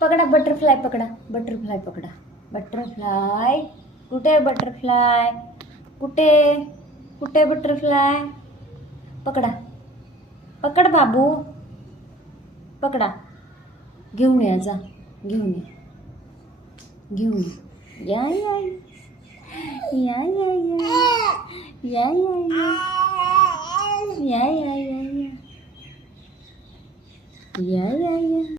पकडा बटरफ्लाय, पकडा बटरफ्लाय, पकडा बटरफ्लाय. कुठे आहे बटरफ्लाय? कुठे कुठे बटरफ्लाय? पकडा, पकड बाबू, पकडा. घेऊन या, जा घेऊन या, घेऊन या. या या या या या या या या या या या या या या या.